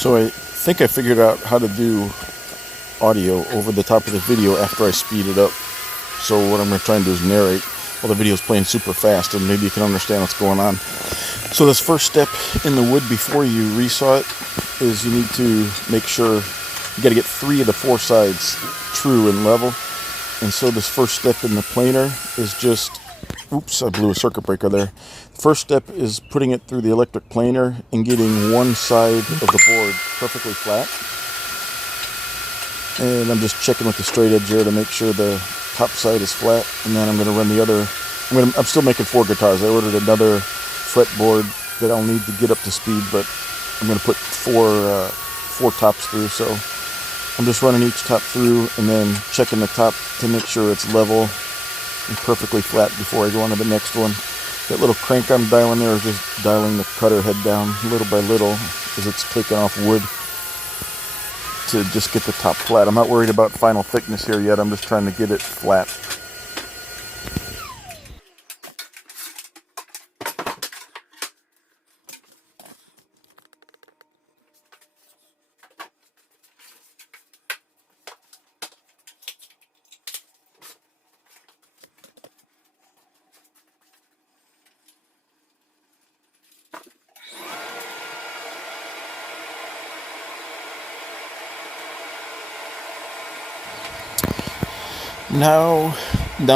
So I think I figured out how to do audio over the top of the video after I speed it up. So what I'm going to try and do is narrate while the video is playing super fast, and maybe you can understand what's going on. So this first step in the wood before you resaw it is you need to make sure you got to get 3 of the 4 sides true and level. And so this first step in the planer is just, oops, I blew a circuit breaker there. First step is putting it through the electric planer and getting one side of the board perfectly flat. And I'm just checking with the straight edge here to make sure the top side is flat. And then I'm going to run the other. I'm still making 4 guitars. I ordered another fretboard that I'll need to get up to speed, but I'm going to put four tops through. So I'm just running each top through and then checking the top to make sure it's level and perfectly flat before I go on to the next one. That little crank I'm dialing there is just dialing the cutter head down little by little as it's taking off wood to just get the top flat. I'm not worried about final thickness here yet. I'm just trying to get it flat. Now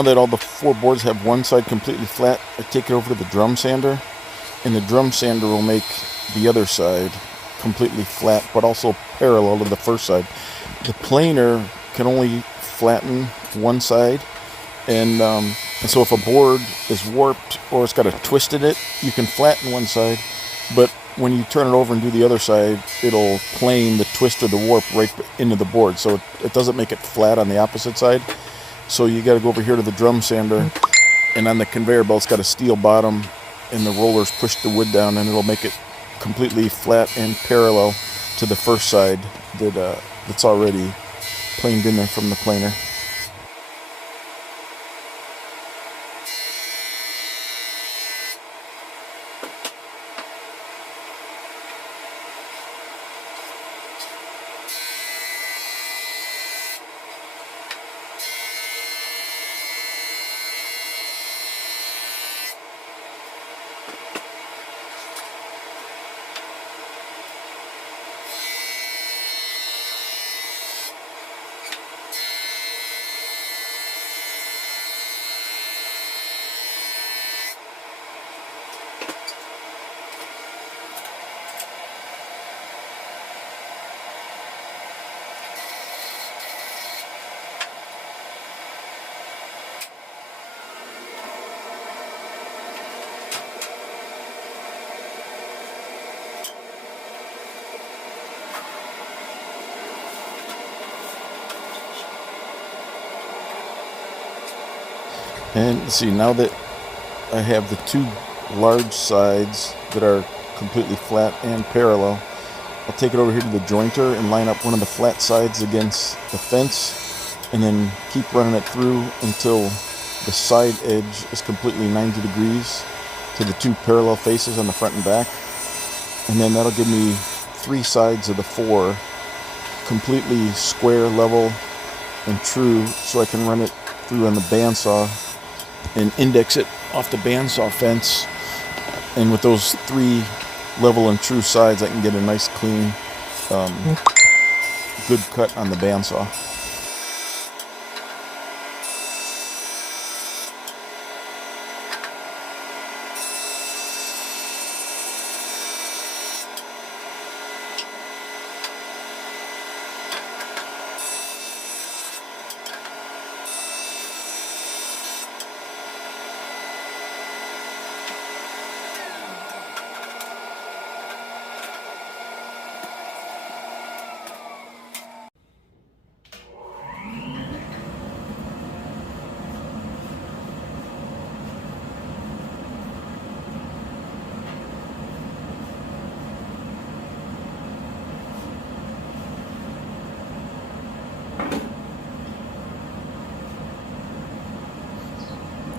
that all the 4 boards have one side completely flat, I take it over to the drum sander, and the drum sander will make the other side completely flat, but also parallel to the first side. The planer can only flatten one side, and so if a board is warped or it's got a twist in it, you can flatten one side, but when you turn it over and do the other side, it'll plane the twist or the warp right into the board, so it doesn't make it flat on the opposite side. So you got to go over here to the drum sander, and on the conveyor belt, it's got a steel bottom, and the rollers push the wood down, and it'll make it completely flat and parallel to the first side that's already planed in there from the planer. And see, now that I have the 2 large sides that are completely flat and parallel, I'll take it over here to the jointer and line up one of the flat sides against the fence, and then keep running it through until the side edge is completely 90 degrees to the 2 parallel faces on the front and back. And then that'll give me 3 sides of the 4 completely square, level, and true, so I can run it through on the bandsaw and index it off the bandsaw fence. And with those 3 level and true sides, I can get a nice clean good cut on the bandsaw.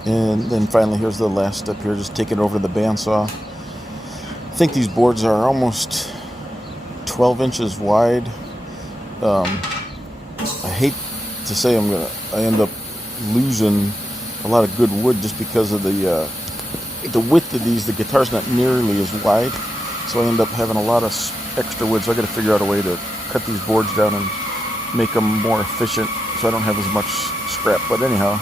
And then finally, here's the last step here, just take it over to the bandsaw. I think these boards are almost 12 inches wide. I hate to say I end up losing a lot of good wood just because of the width of these. The guitar's not nearly as wide, so I end up having a lot of extra wood. So I got to figure out a way to cut these boards down and make them more efficient, so I don't have as much scrap. But anyhow,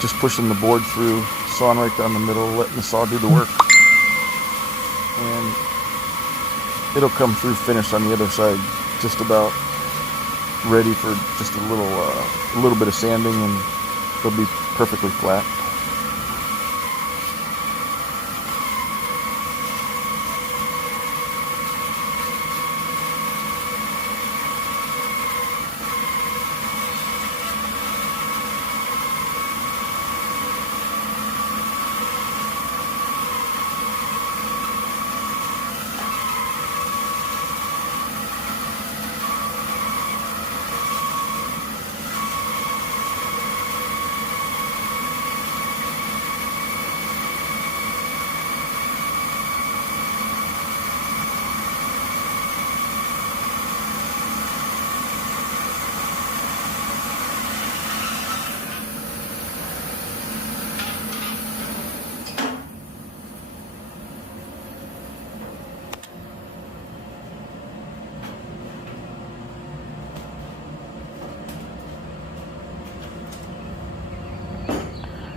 just pushing the board through, sawing right down the middle, letting the saw do the work, and it'll come through finished on the other side, just about ready for just a little bit of sanding, and it'll be perfectly flat.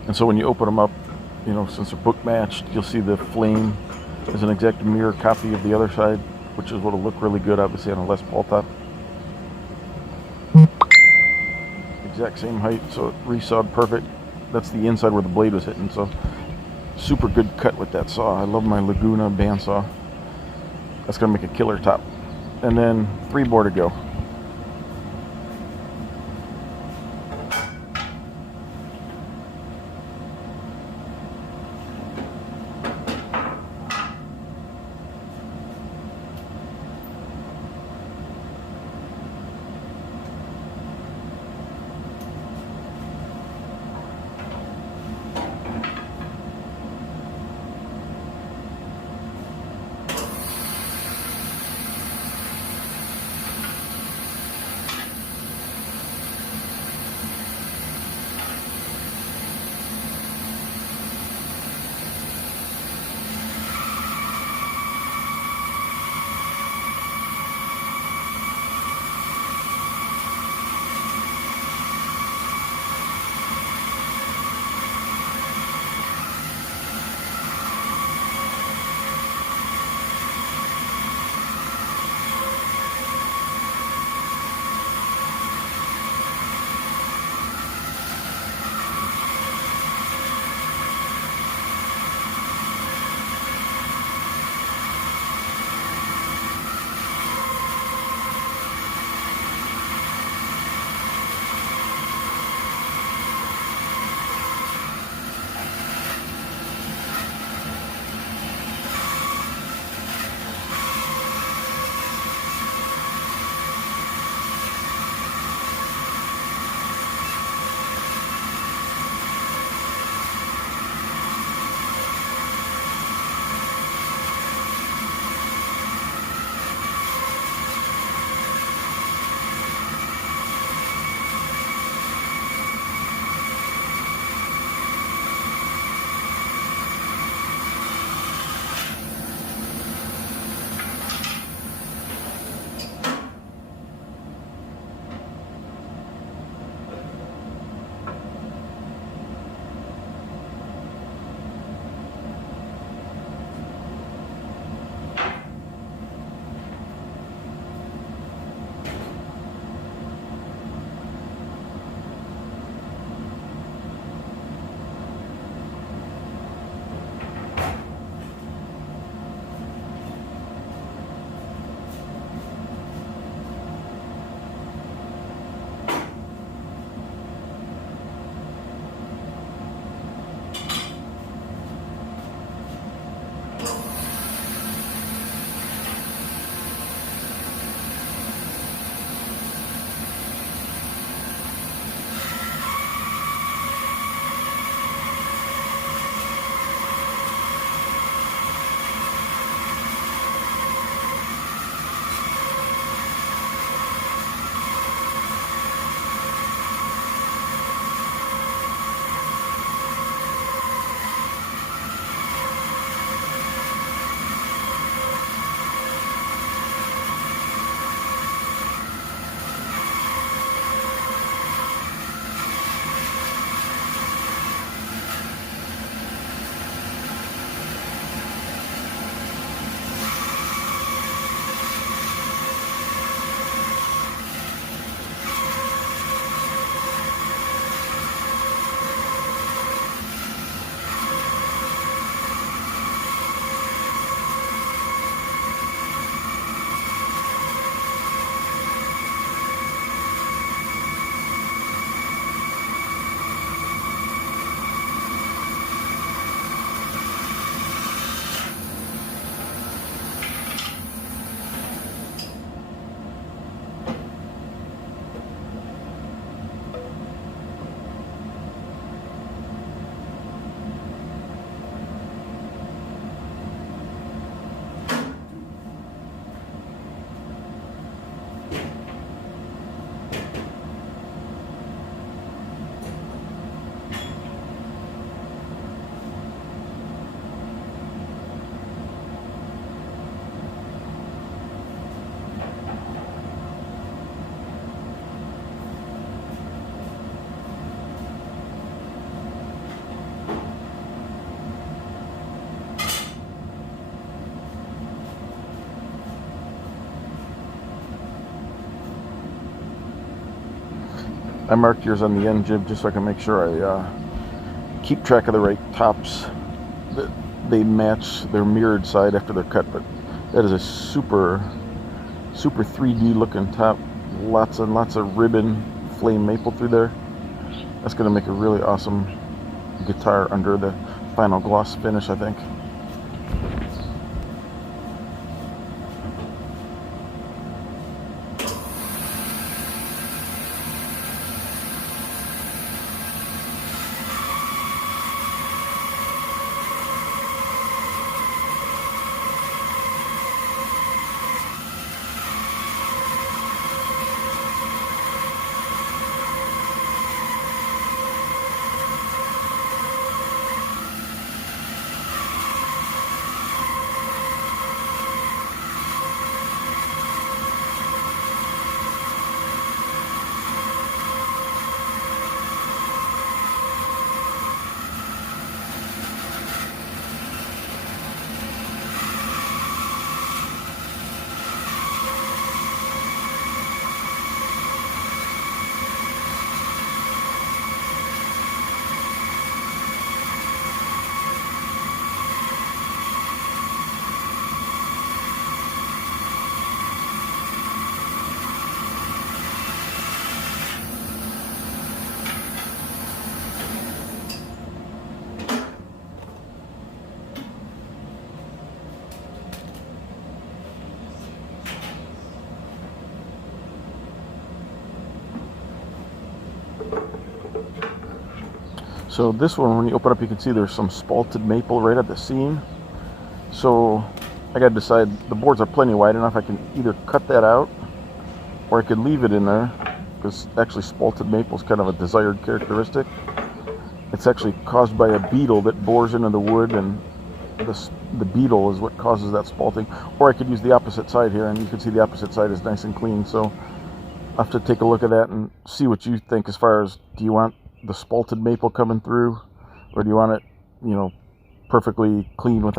And so when you open them up, since they're book matched, you'll see the flame is an exact mirror copy of the other side, which is what'll look really good, obviously, on a Les Paul top. Exact same height, so it resawed perfect. That's the inside where the blade was hitting, so super good cut with that saw. I love my Laguna bandsaw. That's gonna make a killer top. And then 3 more to go. I marked yours on the end jib just so I can make sure I keep track of the right tops, that they match their mirrored side after they're cut. But that is a super 3D looking top. Lots and lots of ribbon flame maple through there. That's going to make a really awesome guitar under the final gloss finish, I think. So this one, when you open up, you can see there's some spalted maple right at the seam. So I got to decide, the boards are plenty wide enough, I can either cut that out or I could leave it in there, because actually spalted maple is kind of a desired characteristic. It's actually caused by a beetle that bores into the wood, and the beetle is what causes that spalting. Or I could use the opposite side here, and you can see the opposite side is nice and clean. So I'll have to take a look at that and see what you think as far as, do you want the spalted maple coming through, or do you want it, perfectly clean without